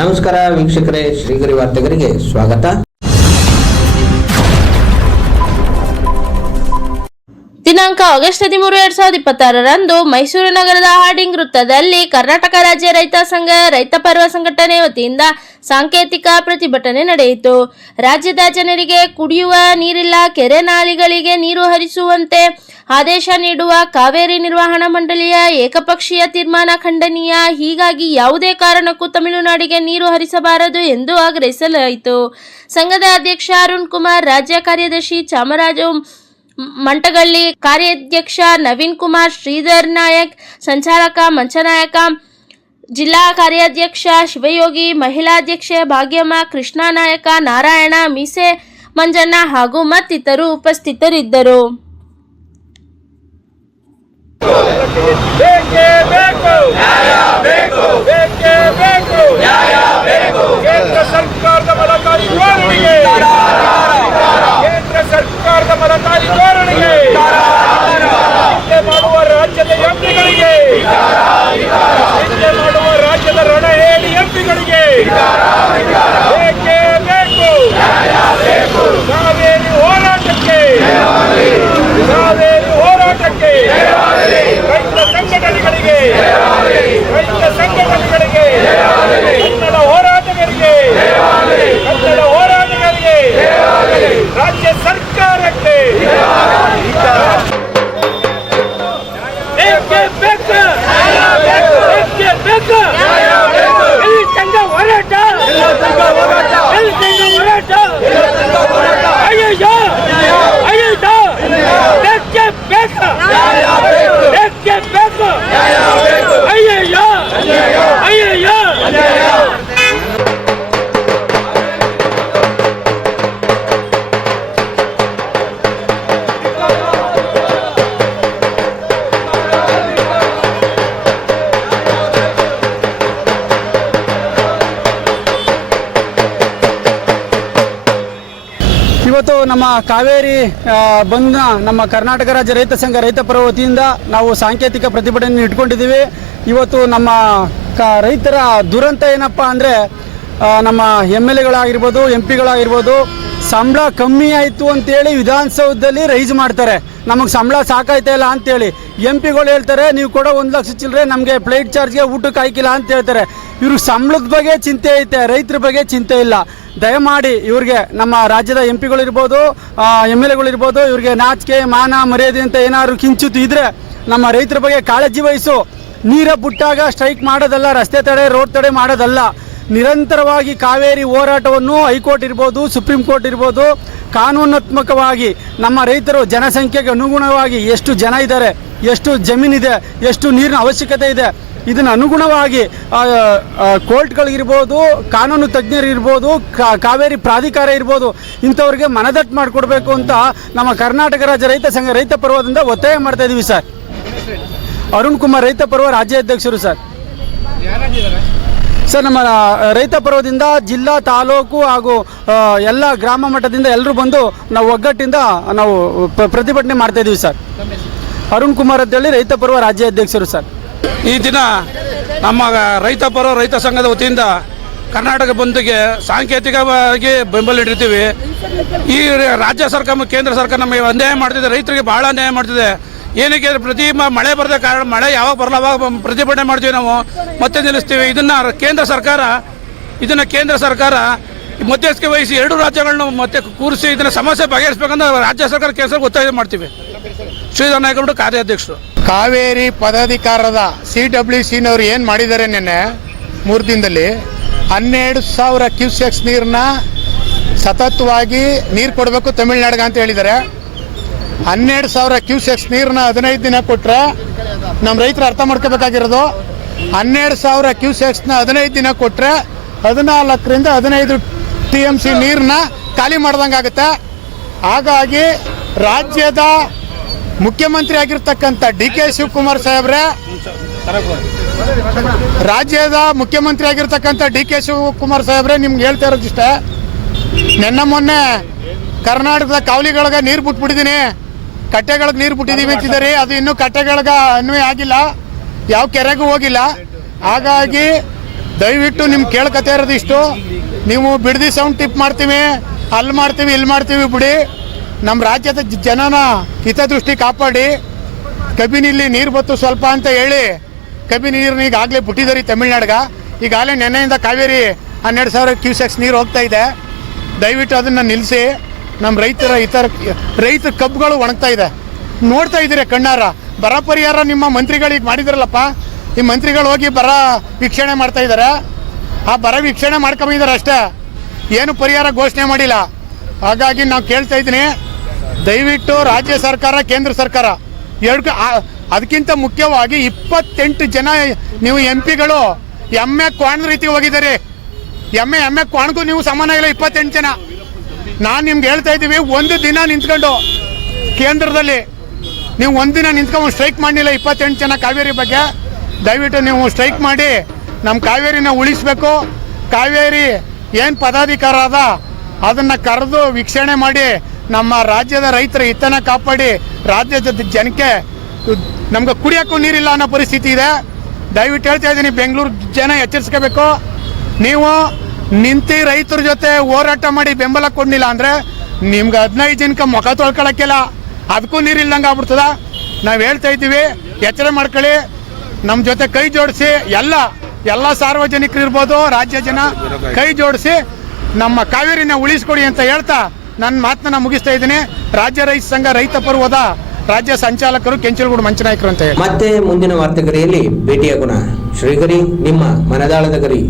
ನಮಸ್ಕಾರ ವೀಕ್ಷಕರೇ, ಶ್ರೀಗರಿ ವಾರ್ತೆಗರಿಗೆ ಸ್ವಾಗತ. ದಿನಾಂಕ ಆಗಸ್ಟ್ 13, 2026ರಂದು ಮೈಸೂರು ನಗರದ ಹಾರ್ಡಿಂಗ್ ವೃತ್ತದಲ್ಲಿ ಕರ್ನಾಟಕ ರಾಜ್ಯ ರೈತ ಸಂಘ ರೈತ ಪರ್ವ ಸಂಘಟನೆ ವತಿಯಿಂದ ಸಾಂಕೇತಿಕ ಪ್ರತಿಭಟನೆ ನಡೆಯಿತು. ರಾಜ್ಯದ ಜನರಿಗೆ ಕುಡಿಯುವ ನೀರಿಲ್ಲ, ಕೆರೆ ನಾಲಿಗಳಿಗೆ ನೀರು ಹರಿಸುವಂತೆ ಆದೇಶ ನೀಡುವ ಕಾವೇರಿ ನಿರ್ವಹಣಾ ಮಂಡಳಿಯ ಏಕಪಕ್ಷೀಯ ತೀರ್ಮಾನ ಖಂಡನೀಯ. ಹೀಗಾಗಿ ಯಾವುದೇ ಕಾರಣಕ್ಕೂ ತಮಿಳುನಾಡಿಗೆ ನೀರು ಹರಿಸಬಾರದು ಎಂದು ಆಗ್ರಹಿಸಲಾಯಿತು. ಸಂಘದ ಅಧ್ಯಕ್ಷ ಅರುಣ್ ಕುಮಾರ್, ರಾಜ್ಯ ಕಾರ್ಯದರ್ಶಿ ಚಾಮರಾಜು ಮಂಟಗಳ್ಳಿ, ಕಾರ್ಯಾಧ್ಯಕ್ಷ ನವೀನ್ ಕುಮಾರ್, ಶ್ರೀಧರ್ ನಾಯಕ್, ಸಂಚಾಲಕ ಮಂಚನಾಯಕ, ಜಿಲ್ಲಾ ಕಾರ್ಯಾಧ್ಯಕ್ಷ ಶಿವಯೋಗಿ, ಮಹಿಳಾ ಅಧ್ಯಕ್ಷೆ ಭಾಗ್ಯಮ್ಮ, ಕೃಷ್ಣ ನಾಯಕ, ನಾರಾಯಣ, ಮೀಸೆ ಮಂಜಣ್ಣ ಹಾಗೂ ಮತ್ತಿತರರು ಉಪಸ್ಥಿತರಿದ್ದರು. ಸರ್ಕಾರದ ಮಲತಾಯಿ ಧೋರಣೆಗೆ ಮಾಡುವ ರಾಜ್ಯದ ಎಂಪಿಗಳಿಗೆ, ಮಾಡುವ ರಾಜ್ಯದ ರಣಹೇಳಿ ಎಂಪಿಗಳಿಗೆ ಬೇಕೇ ಬೇಕು. ಕಾವೇರಿ ಹೋರಾಟಕ್ಕೆ, ಕಾವೇರಿ ಹೋರಾಟಕ್ಕೆ ರೈತ ಸಂಘಟನೆಗಳಿಗೆ, ರೈತ ಸಂಘಟನೆಗಳಿಗೆ, ಕನ್ನಡ ಹೋರಾಟಗಾರರಿಗೆ, ಕನ್ನಡ ಹೋರಾಟಗಾರರಿಗೆ, ರಾಜ್ಯ ಸರ್ಕಾರಕ್ಕೆ ಇವತ್ತು ನಮ್ಮ ಕಾವೇರಿ ಬಂದ್ನ ನಮ್ಮ ಕರ್ನಾಟಕ ರಾಜ್ಯ ರೈತ ಸಂಘ ರೈತ ಪರ ವತಿಯಿಂದ ನಾವು ಸಾಂಕೇತಿಕ ಪ್ರತಿಭಟನೆ ಇಟ್ಕೊಂಡಿದ್ದೀವಿ. ಇವತ್ತು ನಮ್ಮ ರೈತರ ದುರಂತ ಏನಪ್ಪ ಅಂದರೆ, ನಮ್ಮ MLAಗಳಾಗಿರ್ಬೋದು, MP ಗಳಾಗಿರ್ಬೋದು, ಸಂಬಳ ಕಮ್ಮಿ ಆಯಿತು ಅಂತೇಳಿ ವಿಧಾನಸೌಧದಲ್ಲಿ ರೈಸ್ ಮಾಡ್ತಾರೆ. ನಮಗೆ ಸಂಬಳ ಸಾಕಾಯ್ತಾ ಇಲ್ಲ ಅಂತೇಳಿ. MP ಗಳು ಹೇಳ್ತಾರೆ, ನೀವು ಕೊಡೋ 1 ಲಕ್ಷ ಚಿಲ್ಲರೆ ನಮಗೆ ಫ್ಲೈಟ್ ಚಾರ್ಜ್ಗೆ ಊಟಕ್ಕೆ ಹಾಕಿಲ್ಲ ಅಂತ ಹೇಳ್ತಾರೆ. ಇವ್ರಿಗೆ ಸಂಬಳದ ಬಗ್ಗೆ ಚಿಂತೆ ಐತೆ, ರೈತರ ಬಗ್ಗೆ ಚಿಂತೆ ಇಲ್ಲ. ದಯಮಾಡಿ ಇವ್ರಿಗೆ, ನಮ್ಮ ರಾಜ್ಯದ MP ಗಳಿರ್ಬೋದು, MLAಗಳಿರ್ಬೋದು, ಇವ್ರಿಗೆ ನಾಚಿಕೆ ಮಾನ ಮರ್ಯಾದೆ ಅಂತ ಏನಾದ್ರು ಕಿಂಚಿತ್ತು ಇದ್ರೆ ನಮ್ಮ ರೈತರ ಬಗ್ಗೆ ಕಾಳಜಿ ವಹಿಸು. ನೀರ ಬಿಟ್ಟಾಗ ಸ್ಟ್ರೈಕ್ ಮಾಡೋದಲ್ಲ, ರಸ್ತೆ ತಡೆ ರೋಡ್ ತಡೆ ಮಾಡೋದಲ್ಲ. ನಿರಂತರವಾಗಿ ಕಾವೇರಿ ಹೋರಾಟವನ್ನು ಹೈಕೋರ್ಟ್ ಇರ್ಬೋದು, ಸುಪ್ರೀಂ ಕೋರ್ಟ್ ಇರ್ಬೋದು, ಕಾನೂನಾತ್ಮಕವಾಗಿ ನಮ್ಮ ರೈತರು ಜನಸಂಖ್ಯೆಗೆ ಅನುಗುಣವಾಗಿ ಎಷ್ಟು ಜನ ಇದ್ದಾರೆ, ಎಷ್ಟು ಜಮೀನಿದೆ, ಎಷ್ಟು ನೀರಿನ ಅವಶ್ಯಕತೆ ಇದೆ, ಇದನ್ನು ಅನುಗುಣವಾಗಿ ಕೋರ್ಟ್ಗಳಿರ್ಬೋದು, ಕಾನೂನು ತಜ್ಞರಿರ್ಬೋದು, ಕಾವೇರಿ ಪ್ರಾಧಿಕಾರ ಇರ್ಬೋದು, ಇಂಥವ್ರಿಗೆ ಮನದಟ್ಟು ಮಾಡಿಕೊಡ್ಬೇಕು ಅಂತ ನಮ್ಮ ಕರ್ನಾಟಕ ರಾಜ್ಯ ರೈತ ಸಂಘ ರೈತ ಪರ್ವದಿಂದ ಒತ್ತಾಯ ಮಾಡ್ತಾ ಇದ್ದೀವಿ ಸರ್. ಅರುಣ್ ಕುಮಾರ್, ರೈತ ಪರ್ವ ರಾಜ್ಯಾಧ್ಯಕ್ಷರು ಸರ್. ಸರ್, ನಮ್ಮ ರೈತ ಪರ್ವದಿಂದ ಜಿಲ್ಲಾ, ತಾಲೂಕು ಹಾಗೂ ಎಲ್ಲ ಗ್ರಾಮ ಮಟ್ಟದಿಂದ ಎಲ್ಲರೂ ಬಂದು ನಾವು ಒಗ್ಗಟ್ಟಿಂದ ನಾವು ಪ್ರತಿಭಟನೆ ಮಾಡ್ತಾ ಇದ್ದೀವಿ ಸರ್. ಅರುಣ್ ಕುಮಾರ್ ಅಂತೇಳಿ ರೈತ ಪರ್ವ ರಾಜ್ಯಾಧ್ಯಕ್ಷರು ಸರ್. ಈ ದಿನ ನಮ್ಮ ರೈತ ಪರ ರೈತ ಸಂಘದ ವತಿಯಿಂದ ಕರ್ನಾಟಕ ಬಂದ್ಗೆ ಸಾಂಕೇತಿಕವಾಗಿ ಬೆಂಬಲ ನೀಡಿರ್ತೀವಿ. ಈ ರಾಜ್ಯ ಸರ್ಕಾರ, ಕೇಂದ್ರ ಸರ್ಕಾರ ನಮಗೆ ಅನ್ಯಾಯ ಮಾಡ್ತಿದೆ, ರೈತರಿಗೆ ಭಾಳ ಅನ್ಯಾಯ ಮಾಡ್ತಿದೆ. ಏನಕ್ಕೆ ಪ್ರತಿ ಮಳೆ ಬರದ ಕಾರಣ, ಮಳೆ ಯಾವಾಗ ಬರಲ್ಲ ಅವಾಗ ಪ್ರತಿಭಟನೆ ಮಾಡ್ತೀವಿ, ನಾವು ಮತ್ತೆ ನಿಲ್ಲಿಸ್ತೀವಿ. ಇದನ್ನು ಕೇಂದ್ರ ಸರ್ಕಾರ ಮಧ್ಯಸ್ಥಿಕೆ ವಹಿಸಿ 2 ರಾಜ್ಯಗಳನ್ನ ಮತ್ತೆ ಕೂರಿಸಿ ಇದನ್ನು ಸಮಸ್ಯೆ ಬಗೆಹರಿಸಬೇಕಂತ ರಾಜ್ಯ ಸರ್ಕಾರ ಕೇಂದ್ರ ಒತ್ತಾಯ ಮಾಡ್ತೀವಿ. ಶ್ರೀಧರ್ ನಾಯಕರು, ಕಾರ್ಯಾಧ್ಯಕ್ಷರು. ಕಾವೇರಿ ಪದಾಧಿಕಾರದ CWCನವರು ಏನು ಮಾಡಿದ್ದಾರೆ, ನಿನ್ನೆ 3 ದಿನದಲ್ಲಿ 12,000 ಕ್ಯೂಸೆಕ್ಸ್ ನೀರನ್ನ ಸತತವಾಗಿ ನೀರು ಕೊಡಬೇಕು ತಮಿಳುನಾಡಿಗೆ ಅಂತ ಹೇಳಿದ್ದಾರೆ. 12,000 ಕ್ಯೂಸೆಕ್ಸ್ ನೀರನ್ನ 15 ದಿನ ಕೊಟ್ಟರೆ ನಮ್ಮ ರೈತರು ಅರ್ಥ ಮಾಡ್ಕೋಬೇಕಾಗಿರೋದು, 12,000 ಕ್ಯೂಸೆಕ್ಸ್ನ 15 ದಿನ ಕೊಟ್ಟರೆ 14ರಿಂದ 15 TMC ನೀರನ್ನ ಖಾಲಿ ಮಾಡ್ದಂಗೆ ಆಗುತ್ತೆ. ಹಾಗಾಗಿ ರಾಜ್ಯದ ಮುಖ್ಯಮಂತ್ರಿ ಆಗಿರ್ತಕ್ಕಂಥ DK ಶಿವಕುಮಾರ್ ಸಾಹೇಬ್ರೆ, ರಾಜ್ಯದ ಮುಖ್ಯಮಂತ್ರಿ ಆಗಿರ್ತಕ್ಕಂಥ DK ಶಿವಕುಮಾರ್ ಸಾಹೇಬ್ರೆ, ನಿಮ್ಗೆ ಹೇಳ್ತಾ ಇರೋದಿಷ್ಟೇ. ಮೊನ್ನೆ ಕರ್ನಾಟಕದ ಕಾವಲಿಗಳಿಗೆ ನೀರು ಬಿಟ್ಬಿಟ್ಟಿದ್ದೀನಿ, ಕಟ್ಟೆಗಳಿಗೆ ನೀರು ಬಿಟ್ಟಿದ್ದೀವಿ ಅಂತಿದ್ದಾರೆ. ಅದು ಇನ್ನೂ ಕಟ್ಟೆಗಳಿಗೆ ಅನ್ವಯ ಆಗಿಲ್ಲ, ಯಾವ ಕೆರೆಗೂ ಹೋಗಿಲ್ಲ. ಹಾಗಾಗಿ ದಯವಿಟ್ಟು ನಿಮ್ಗೆ ಕೇಳ್ಕತಾ ಇರೋದು ಇಷ್ಟು, ನೀವು ಬಿಡದಿ ಸೌಂಡ್ ಟಿಪ್ ಮಾಡ್ತೀವಿ, ಅಲ್ಲಿ ಮಾಡ್ತೀವಿ, ಇಲ್ಲಿ ಮಾಡ್ತೀವಿ ಬಿಡಿ. ನಮ್ಮ ರಾಜ್ಯದ ಜನನ ಹಿತದೃಷ್ಟಿ ಕಾಪಾಡಿ. ಕಬಿನಿಲಿ ನೀರು ಬತ್ತು ಸ್ವಲ್ಪ ಅಂತ ಹೇಳಿ ಕಬಿನಿ ನೀರನ್ನ ಈಗಾಗಲೇ ಬಿಟ್ಟಿದ್ದಾರೆ ತಮಿಳ್ನಾಡಿಗೆ. ಈಗಾಗಲೇ ನೆನ್ನೆಯಿಂದ ಕಾವೇರಿ 12,000 ಕ್ಯೂಸೆಕ್ಸ್ ನೀರು ಹೋಗ್ತಾ ಇದೆ. ದಯವಿಟ್ಟು ಅದನ್ನು ನಿಲ್ಲಿಸಿ. ನಮ್ಮ ರೈತರ ಕಬ್ಬುಗಳು ಒಣಗ್ತಾ ಇದೆ, ನೋಡ್ತಾ ಇದ್ದೀರಿ ಕಣ್ಣಾರ. ಬರ ಪರಿಹಾರ ನಿಮ್ಮ ಮಂತ್ರಿಗಳಿಗೆ ಮಾಡಿದ್ರಲ್ಲಪ್ಪ, ಈ ಮಂತ್ರಿಗಳು ಹೋಗಿ ಬರ ವೀಕ್ಷಣೆ ಮಾಡ್ತಾ ಇದ್ದಾರೆ. ಆ ಬರ ವೀಕ್ಷಣೆ ಮಾಡ್ಕೊಂಡಿದ್ದಾರೆ ಅಷ್ಟೇ, ಏನು ಪರಿಹಾರ ಘೋಷಣೆ ಮಾಡಿಲ್ಲ. ಹಾಗಾಗಿ ನಾವು ಕೇಳ್ತಾ ಇದ್ದೀನಿ, ದಯವಿಟ್ಟು ರಾಜ್ಯ ಸರ್ಕಾರ ಕೇಂದ್ರ ಸರ್ಕಾರ ಎರಡು ಅದಕ್ಕಿಂತ ಮುಖ್ಯವಾಗಿ 28 ಜನ ನೀವು MP ಗಳು ಎಮ್ಮೆ ಕ್ವಾಣ ರೀತಿ ಹೋಗಿದ್ದಾರೆ. ಎಮ್ಮೆ ಕ್ವಾಣಗೂ ನೀವು ಸಮಾನ ಇಲ್ಲ. 28 ಜನ. ನಾನು ನಿಮ್ಗೆ ಹೇಳ್ತಾ ಇದ್ದೀವಿ, ಒಂದು ದಿನ ನಿಂತ್ಕೊಂಡು ಕೇಂದ್ರದಲ್ಲಿ ನೀವು ಒಂದಿನ ನಿಂತ್ಕೊಂಡು ಸ್ಟ್ರೈಕ್ ಮಾಡಲಿಲ್ಲ 28 ಜನ ಕಾವೇರಿ ಬಗ್ಗೆ. ದಯವಿಟ್ಟು ನೀವು ಸ್ಟ್ರೈಕ್ ಮಾಡಿ ನಮ್ಮ ಕಾವೇರಿನ ಉಳಿಸ್ಬೇಕು. ಕಾವೇರಿ ಏನು ಪದಾಧಿಕಾರ ಅದ ಅದನ್ನು ಕರೆದು ವೀಕ್ಷಣೆ ಮಾಡಿ ನಮ್ಮ ರಾಜ್ಯದ ರೈತರ ಹಿತನ ಕಾಪಾಡಿ. ರಾಜ್ಯದ ಜನಕ್ಕೆ ನಮ್ಗೆ ಕುಡಿಯೋಕ್ಕೂ ನೀರಿಲ್ಲ ಅನ್ನೋ ಪರಿಸ್ಥಿತಿ ಇದೆ. ದಯವಿಟ್ಟು ಹೇಳ್ತಾ ಇದ್ದೀನಿ, ಬೆಂಗಳೂರು ಜನ ಎಚ್ಚರಿಸ್ಕೋಬೇಕು. ನೀವು ನಿಂತು ರೈತರ ಜೊತೆ ಹೋರಾಟ ಮಾಡಿ ಬೆಂಬಲ ಕೊಡಲಿಲ್ಲ ಅಂದರೆ ನಿಮ್ಗೆ 15 ಜನಕ್ಕೆ ಮುಖ ತೊಳ್ಕೊಳಕ್ಕಿಲ್ಲ, ಅದಕ್ಕೂ ನೀರಿಲ್ದಂಗೆ ಆಗ್ಬಿಡ್ತದ. ನಾವು ಹೇಳ್ತಾ ಇದ್ದೀವಿ, ಎಚ್ಚರ ಮಾಡ್ಕೊಳ್ಳಿ. ನಮ್ಮ ಜೊತೆ ಕೈ ಜೋಡಿಸಿ, ಎಲ್ಲ ಸಾರ್ವಜನಿಕರು ಇರ್ಬೋದು, ರಾಜ್ಯ ಜನ ಕೈ ಜೋಡಿಸಿ ನಮ್ಮ ಕಾವೇರಿನ ಉಳಿಸ್ಕೊಡಿ ಅಂತ ಹೇಳ್ತಾ ನನ್ನ ಮಾತನ್ನ ಮುಗಿಸ್ತಾ ಇದ್ದೀನಿ. ರಾಜ್ಯ ರೈತ ಸಂಘ ರೈತ ಪರ್ವದ ರಾಜ್ಯ ಸಂಚಾಲಕರು ಕೆಂಚಲಗೂಡು ಮಂಚನಾಯಕರು ಅಂತ ಹೇಳಿ. ಮತ್ತೆ ಮುಂದಿನ ವಾರ್ತೆಗರಿಯಲ್ಲಿ ಭೇಟಿಯಾಗೋಣ. ಶ್ರೀಗರಿ, ನಿಮ್ಮ ಮನದಾಳದ ಗರಿ.